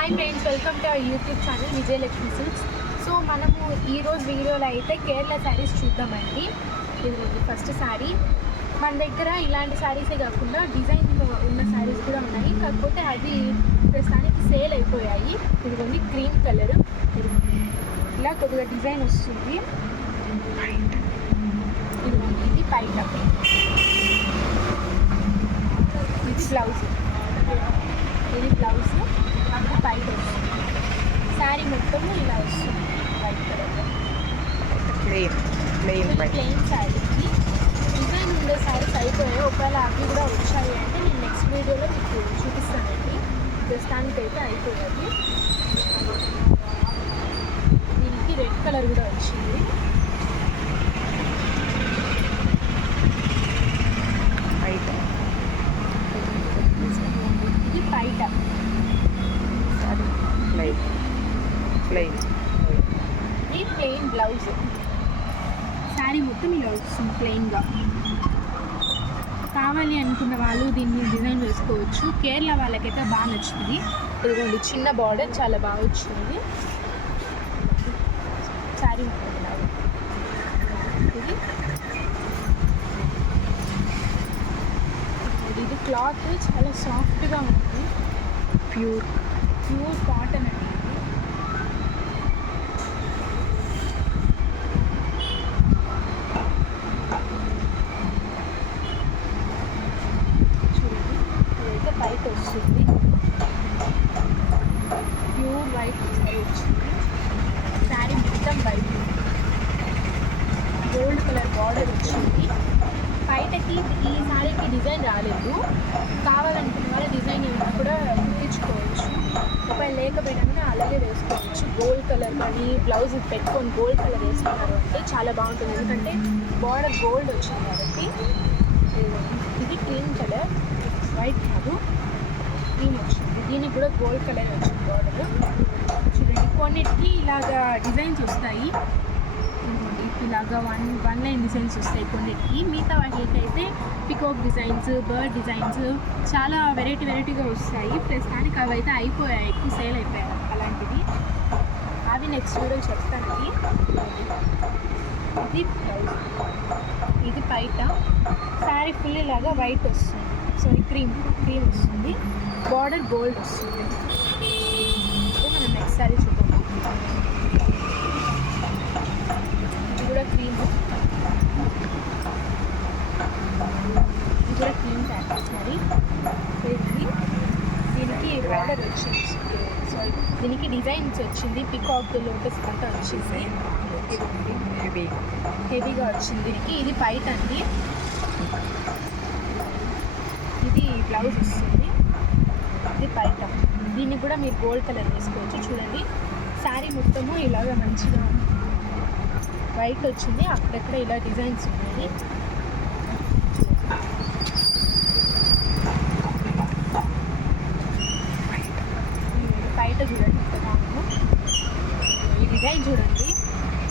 Hi friends, welcome to our YouTube channel Vijayalakshmi silks. So మనము ఈరోజు వీడియోలో అయితే కేరళ శారీస్ చూద్దామండి. ఇది ఫస్ట్ శారీ. మన దగ్గర ఇలాంటి శారీసే కాకుండా డిజైన్ ఉన్న శారీస్ కూడా ఉన్నాయి, కాకపోతే అది ప్రస్తుతానికి సేల్ అయిపోయాయి. ఇదిగోండి క్రీమ్ కలర్, ఇలా కొద్దిగా డిజైన్ వస్తుంది. ఇదిగోండి ఇది పైట, ఇది బ్లౌజ్, ఇది బ్లౌజ్, నాకు పైట వస్తుంది. శారీ మొత్తం ఇలా వస్తుంది వైట్ కలర్, ప్లెయిన్ శారీకి డిజైన్ ఉండే శారీస్ అయిపోయాయి. ఒకవేళ అవి కూడా వచ్చాయి అంటే నేను నెక్స్ట్ వీడియోలో మీకు చూపిస్తానండి. ప్రస్తుతానికి అయితే అయిపోయాయి. దీనికి రెడ్ కలర్ కూడా వచ్చింది. ఇది పైట, ఇది ప్లెయిన్ బ్లౌజ్. శారీ మొత్తం ఇలా వస్తుంది ప్లెయిన్గా. కావాలి అనుకున్న వాళ్ళు దీన్ని డిజైన్ వేసుకోవచ్చు. కేరళ వాళ్ళకైతే బాగా నచ్చుతుంది. ఇదిగోండి చిన్న బార్డర్ చాలా బాగా వచ్చింది. శారీ మొత్తం ఇలా ఇది క్లాత్ చాలా సాఫ్ట్గా ఉంది. ప్యూర్ కాటన్ అండి. చూడండి, ఇదైతే బయట వస్తుంది. ప్యూర్ వైట్ శారీ వచ్చింది. శారీ మొత్తం వైట్, గోల్డ్ కలర్ బార్డర్ వచ్చింది. బయటకి ఈ శారీకి డిజైన్ రాలేదు. కావాలనుకున్న వాళ్ళు డిజైన్ ఏమైనా కూడా కుట్టించుకోవచ్చు. ఒకవేళ లేకపోయినా అలాగే వేసుకోవచ్చు. గోల్డ్ కలర్ కానీ బ్లౌజ్ పెట్టుకొని గోల్డ్ కలర్ వేసుకున్నారు అంటే చాలా బాగుంటుంది. ఎందుకంటే బార్డర్ గోల్డ్ వచ్చింది కాబట్టి. ఇది క్రీమ్ కలర్, వైట్ కాదు, క్రీమ్ వచ్చింది. దీనికి కూడా గోల్డ్ కలర్ వచ్చింది బార్డర్. చూడండి, కొన్నిటికి ఇలాగా డిజైన్స్ వస్తాయి. ఇలాగా వన్ లైన్ డిజైన్స్ వస్తాయి కొన్నిటికి. మిగతా వాటికి అయితే పికాక్ డిజైన్స్, బర్డ్ డిజైన్స్ చాలా వెరైటీగా వస్తాయి. ప్రస్తుతానికి అవి అయితే అయిపోయాయి, ఎక్కువ సేల్ అయిపోయాయి అలాంటివి. అవి నెక్స్ట్ వీడియో చెప్తానండి. ఇది బ్లౌజ్, ఇది పైట. శారీ ఫుల్ ఇలాగా వైట్ వస్తుంది, సారీ క్రీమ్ వస్తుంది. బార్డర్ గోల్డ్ వస్తుంది. మనం నెక్స్ట్ శారీ చూద్దాం. కూడా క్రీమ్, ఇది కూడా క్రీమ్ శారీ. దీనికి బార్డర్ వచ్చింది, సారీ దీనికి డిజైన్స్ వచ్చింది. పికాక్ లోటస్ అంతా వచ్చింది. హెవీగా వచ్చింది దీనికి. ఇది పైట అండి. ఇది బ్లౌజ్ వస్తుంది. ఇది పైట. దీన్ని కూడా మీరు గోల్డ్ కలర్ వేసుకోవచ్చు. చూడండి, శారీ మొత్తము ఇలాగ మంచిగా వైట్ వచ్చింది. అక్కడక్కడ ఇలా డిజైన్స్ ఉన్నాయి. బయట చూడండి ఎంత బాగుందో. ఈ డిజైన్ చూడండి,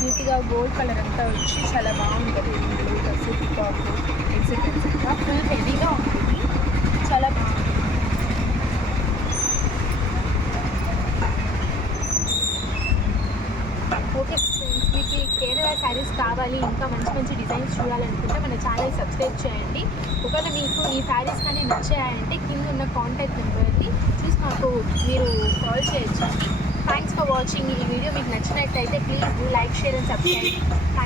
నీట్గా గోల్డ్ కలర్ అంతా వచ్చి చాలా బాగుంటుంది. పికాక్ ఎక్సెట్రా ఫుల్ హెవీగా ఉంటుంది, చాలా బాగుంటుంది. ఓకే ఫ్రెండ్స్, మీకు కేరళ శారీస్ కావాలి, ఇంకా మంచి డిజైన్స్ చూడాలనుకుంటే మన ఛానల్ సబ్స్క్రైబ్ చేయండి. ఒకవేళ మీకు ఈ శారీస్ కానీ నచ్చాయంటే కింద ఉన్న కాంటాక్ట్ నెంబర్ని చూసి మాకు మీరు కాల్ చేయొచ్చు. Thanks for watching. ఈ వీడియో మీకు నచ్చినట్టయితే please do like, share and subscribe. Thanks.